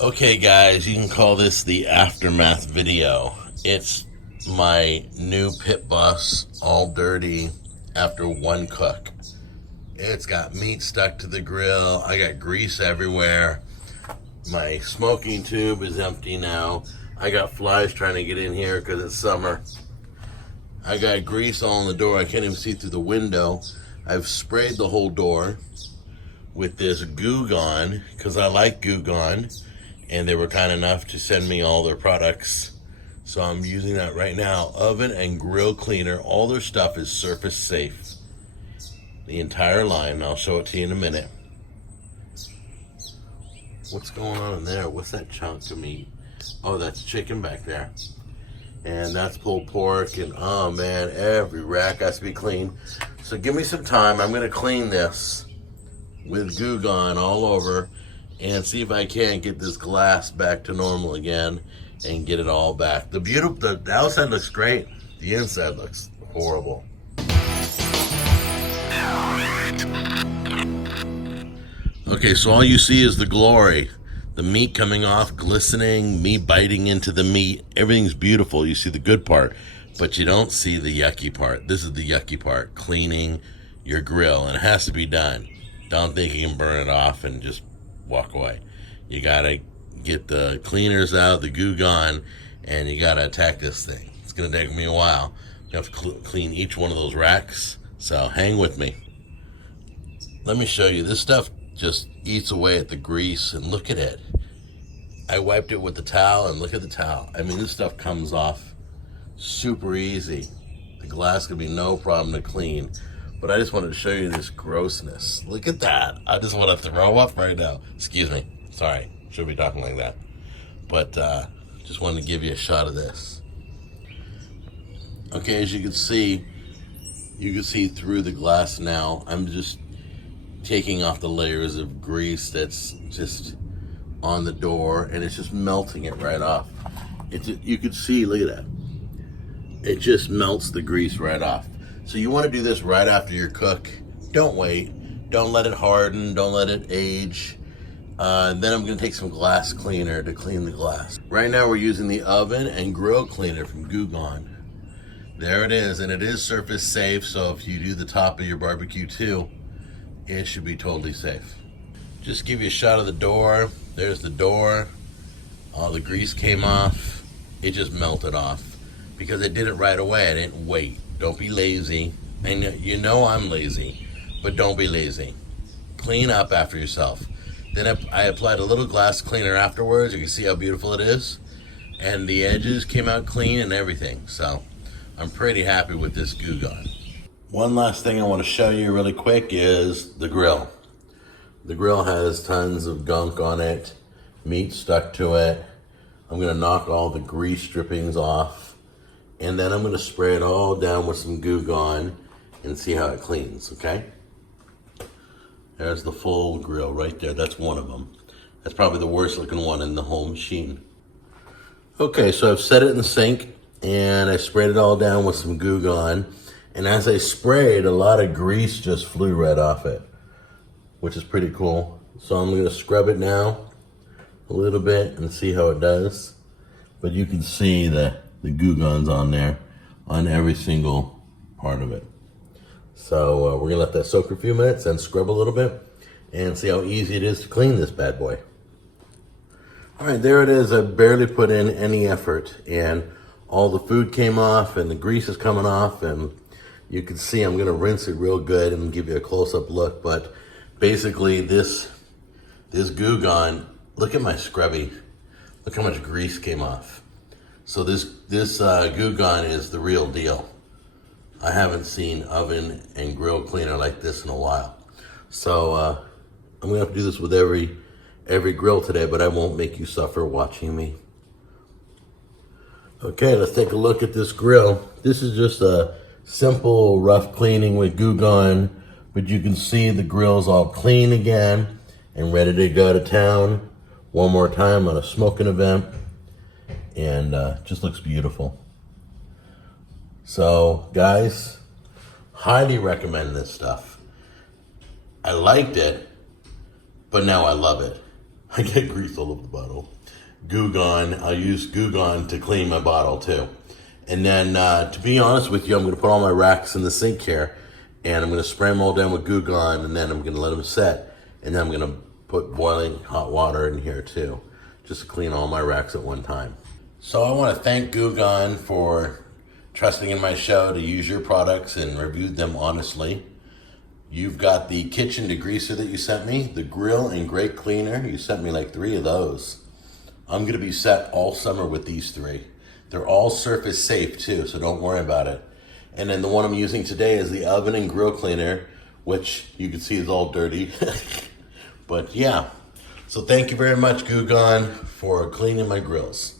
Okay guys, you can call this the aftermath video. It's my new pit bus all dirty after one cook. It's got meat stuck to the grill. I got grease everywhere. My smoking tube is empty now. I got flies trying to get in here because it's summer. I got grease all in the door. I can't even see through the window. I've sprayed the whole door with this Goo Gone because I like Goo Gone, and they were kind enough to send me all their products. So I'm using that right now. Oven and grill cleaner. All their stuff is surface safe. The entire line. I'll show it to you in a minute. What's going on in there? What's that chunk of meat? Oh, that's chicken back there. And that's pulled pork. And oh man, every rack has to be cleaned. So give me some time. I'm going to clean this with Goo Gone all over and see if I can't get this glass back to normal again and get it all back. The outside looks great. The inside looks horrible. Okay, so all you see is the glory. The meat coming off, glistening, me biting into the meat. Everything's beautiful. You see the good part, but you don't see the yucky part. This is the yucky part, cleaning your grill, and it has to be done. Don't think you can burn it off and just walk away. You gotta get the cleaners out, the Goo Gone, and you gotta attack this thing. It's gonna take me a while. You have to clean each one of those racks, so hang with me. Let me show you. This stuff just eats away at the grease, and look at it. I wiped it with the towel, and look at the towel. I mean, this stuff comes off super easy. The glass could be no problem to clean, but I just wanted to show you this grossness. Look at that. I just want to throw up right now. Excuse me. Sorry. Shouldn't be talking like that. But just wanted to give you a shot of this. Okay, as you can see through the glass now. I'm just taking off the layers of grease that's just on the door, and it's just melting it right off. You could see, look at that. It just melts the grease right off. So you want to do this right after your cook. Don't wait. Don't let it harden. Don't let it age. Then I'm going to take some glass cleaner to clean the glass. Right now we're using the oven and grill cleaner from Goo Gone. There it is, and it is surface safe, so if you do the top of your barbecue too, it should be totally safe. Just give you a shot of the door. There's the door. All the grease came off. It just melted off because it did it right away. I didn't wait. Don't be lazy. And you know I'm lazy, but don't be lazy. Clean up after yourself. Then I applied a little glass cleaner afterwards. You can see how beautiful it is. And the edges came out clean and everything. So I'm pretty happy with this Goo Gone. One last thing I want to show you really quick is the grill. The grill has tons of gunk on it, meat stuck to it. I'm going to knock all the grease drippings off, and then I'm going to spray it all down with some Goo Gone and see how it cleans, okay? There's the full grill right there. That's one of them. That's probably the worst looking one in the whole machine. Okay, so I've set it in the sink, and I sprayed it all down with some Goo Gone. And as I sprayed, a lot of grease just flew right off it, which is pretty cool. So I'm going to scrub it now a little bit and see how it does. But you can see the Goo Gone's on there, on every single part of it. So we're going to let that soak for a few minutes and scrub a little bit and see how easy it is to clean this bad boy. All right, there it is. I barely put in any effort, and all the food came off and the grease is coming off, and you can see I'm going to rinse it real good and give you a close-up look. But basically this Goo Gone, look at my scrubby. Look how much grease came off. So this Goo Gone is the real deal. I haven't seen oven and grill cleaner like this in a while. So I'm going to have to do this with every grill today, but I won't make you suffer watching me. Okay, let's take a look at this grill. This is just a simple rough cleaning with Goo Gone, but you can see the grill's all clean again and ready to go to town one more time on a smoking event, and just looks beautiful. So guys, highly recommend this stuff. I liked it, but now I love it. I get grease all over the bottle. Goo Gone. I'll use Goo Gone to clean my bottle too. And then, to be honest with you, I'm going to put all my racks in the sink here, and I'm going to spray them all down with Goo Gone, and then I'm going to let them set, and then I'm going to put boiling hot water in here too, just to clean all my racks at one time. So I want to thank Goo Gone for trusting in my show to use your products and review them honestly. You've got the kitchen degreaser that you sent me, the grill and grate cleaner. You sent me like 3 of those. I'm going to be set all summer with these 3. They're all surface safe too, so don't worry about it. And then the one I'm using today is the oven and grill cleaner, which you can see is all dirty. But yeah, so thank you very much, Goo Gone, for cleaning my grills.